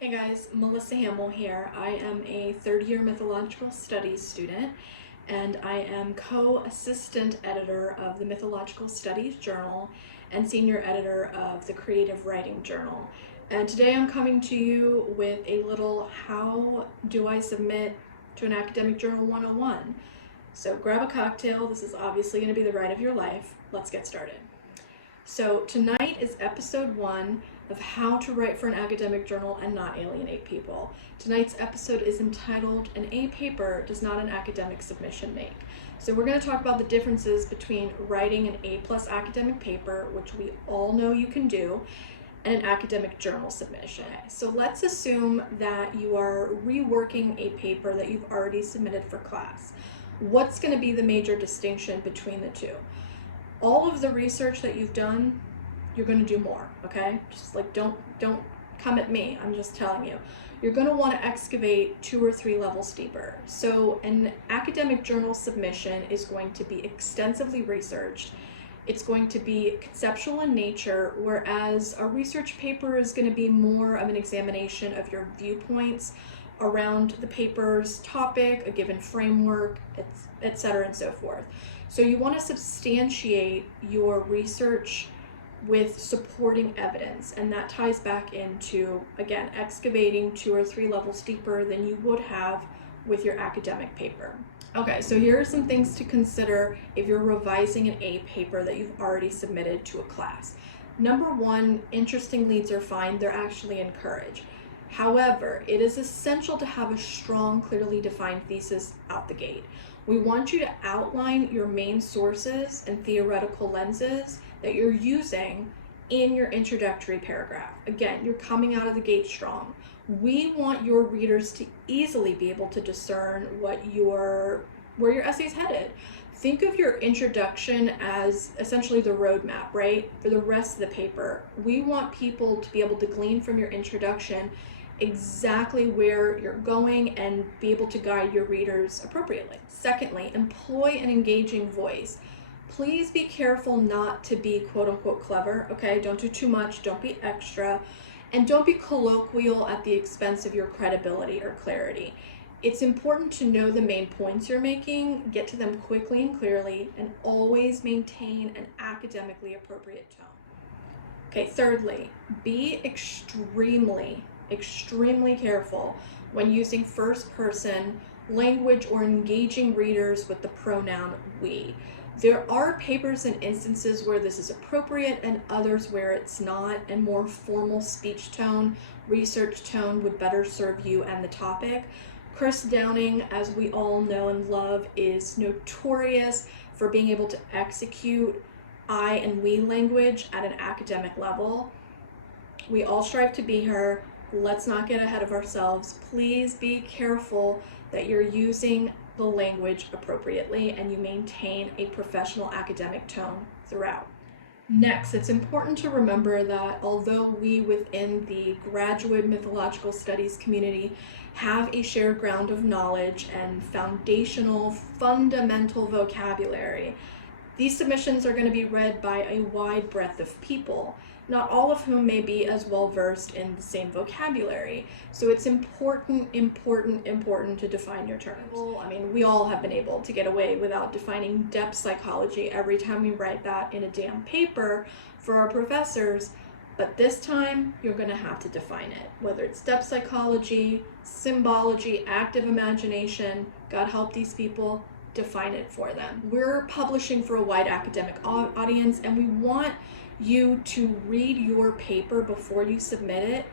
Hey guys, Melissa Hamill here. I am a third-year Mythological Studies student, and I am co-assistant editor of the Mythological Studies Journal and senior editor of the Creative Writing Journal. And today I'm coming to you with a little how do I submit to an academic journal 101. So grab a cocktail. This is obviously going to be the ride of your life. Let's get started. So tonight is episode 1 of how to write for an academic journal and not alienate people. Tonight's episode is entitled An A Paper Does Not an Academic Submission Make. So we're going to talk about the differences between writing an A+ academic paper, which we all know you can do, and an academic journal submission. So let's assume that you are reworking a paper that you've already submitted for class. What's going to be the major distinction between the two? All of the research that you've done, you're going to do more, okay? Just like don't come at me. I'm just telling you. You're going to want to excavate 2 or 3 levels deeper. So an academic journal submission is going to be extensively researched. It's going to be conceptual in nature, whereas a research paper is going to be more of an examination of your viewpoints around the paper's topic, a given framework, etc. and so forth. So you want to substantiate your research with supporting evidence, and that ties back into, again, excavating 2 or 3 levels deeper than you would have with your academic paper. Okay, so here are some things to consider if you're revising an A paper that you've already submitted to a class. Number 1, interesting leads are fine. They're actually encouraged. However, it is essential to have a strong, clearly defined thesis out the gate. We want you to outline your main sources and theoretical lenses that you're using in your introductory paragraph. Again, you're coming out of the gate strong. We want your readers to easily be able to discern where your essay's headed. Think of your introduction as essentially the roadmap, right? For the rest of the paper. We want people to be able to glean from your introduction exactly where you're going and be able to guide your readers appropriately. Secondly, employ an engaging voice. Please be careful not to be quote unquote clever, okay? Don't do too much, don't be extra, and don't be colloquial at the expense of your credibility or clarity. It's important to know the main points you're making, get to them quickly and clearly, and always maintain an academically appropriate tone. Okay, thirdly, be extremely careful when using first person language or engaging readers with the pronoun we. There are papers and instances where this is appropriate and others where it's not, and more formal speech tone, research tone would better serve you and the topic. Chris Downing, as we all know and love, is notorious for being able to execute I and we language at an academic level. We all strive to be her. Let's not get ahead of ourselves. Please be careful that you're using the language appropriately and you maintain a professional academic tone throughout. Next, it's important to remember that although we within the graduate mythological studies community have a shared ground of knowledge and foundational, fundamental vocabulary, these submissions are going to be read by a wide breadth of people, not all of whom may be as well versed in the same vocabulary. So it's important to define your terms. I mean, we all have been able to get away without defining depth psychology every time we write that in a damn paper for our professors, but this time you're going to have to define it. Whether it's depth psychology, symbology, active imagination, God help these people, define it for them. We're publishing for a wide academic audience, and we want you to read your paper before you submit it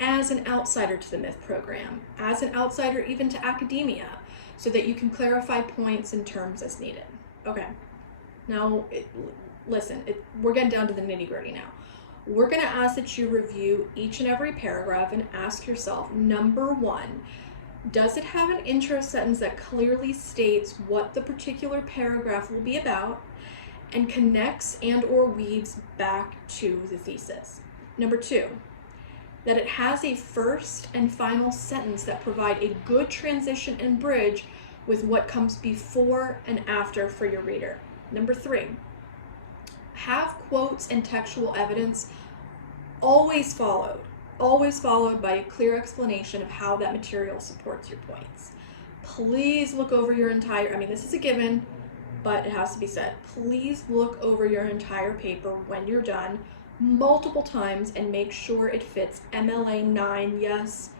as an outsider to the Myth program, as an outsider even to academia, so that you can points and terms as needed. Okay, now we're getting down to the nitty-gritty now. We're going to ask that you review each and every paragraph and ask yourself, number 1, does it have an intro sentence that clearly states what the particular paragraph will be about and connects and or weaves back to the thesis? Number 2, that it has a first and final sentence that provide a good transition and bridge with what comes before and after for your reader. Number 3, have quotes and textual evidence always followed always followed by a clear explanation of how that material supports your points. Please look over your entire, this is a given, but it has to be said. Please look over your entire paper when you're done multiple times and make sure it fits MLA 9. Yes,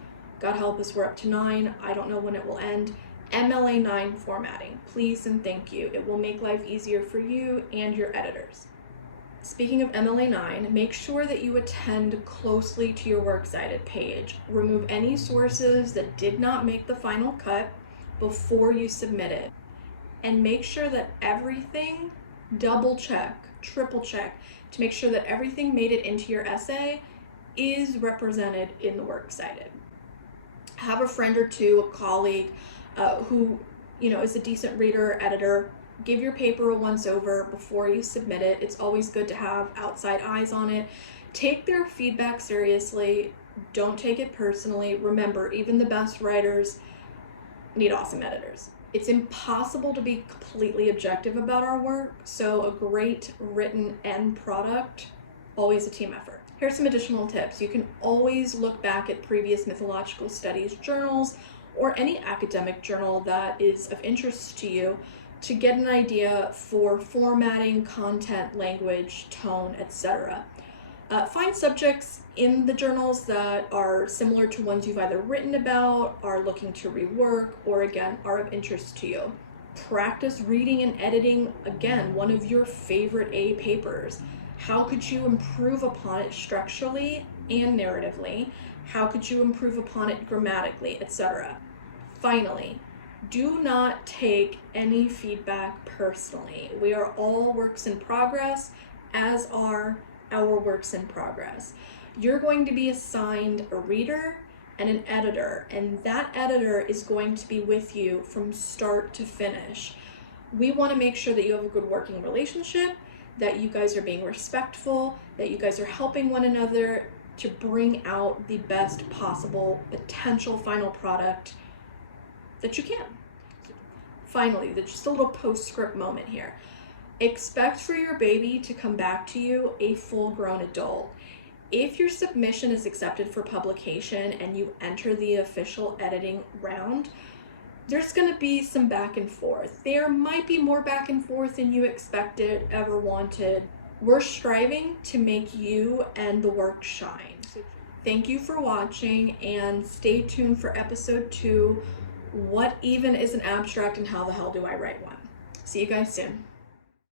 God help us, we're up to 9. I don't know when it will end. MLA 9 formatting, please and thank you. It will make life easier for you and your editors. Speaking of MLA 9, make sure that you attend closely to your works cited page. Remove any sources that did not make the final cut before you submit it. And make sure that everything, double check, triple check, to make sure that everything made it into your essay is represented in the works cited. Have a friend or two, a colleague who is a decent reader or editor. Give your paper a once over before you submit it. It's always good to have outside eyes on it. Take their feedback seriously. Don't take it personally. Remember, even the best writers need awesome editors. It's impossible to be completely objective about our work, so a great written end product, always a team effort. Here's some additional tips. You can always look back at previous mythological studies journals or any academic journal that is of interest to you to get an idea for formatting, content, language, tone, etc. Find subjects in the journals that are similar to ones you've either written about, are looking to rework, or again, are of interest to you. Practice reading and editing, again, one of your favorite A papers. How could you improve upon it structurally and narratively? How could you improve upon it grammatically, etc.? Finally, do not take any feedback personally. We are all works in progress, as are our works in progress. You're going to be assigned a reader and an editor, and that editor is going to be with you from start to finish. We want to make sure that you have a good working relationship, that you guys are being respectful, that you guys are helping one another to bring out the best possible potential final product that you can. Finally, just a little postscript moment here. Expect for your baby to come back to you a full-grown adult. If your submission is accepted for publication and you enter the official editing round, there's going to be some back and forth. There might be more back and forth than you expected, ever wanted. We're striving to make you and the work shine. Thank you for watching, and stay tuned for episode 2, what even is an abstract and how the hell do I write one? See you guys soon.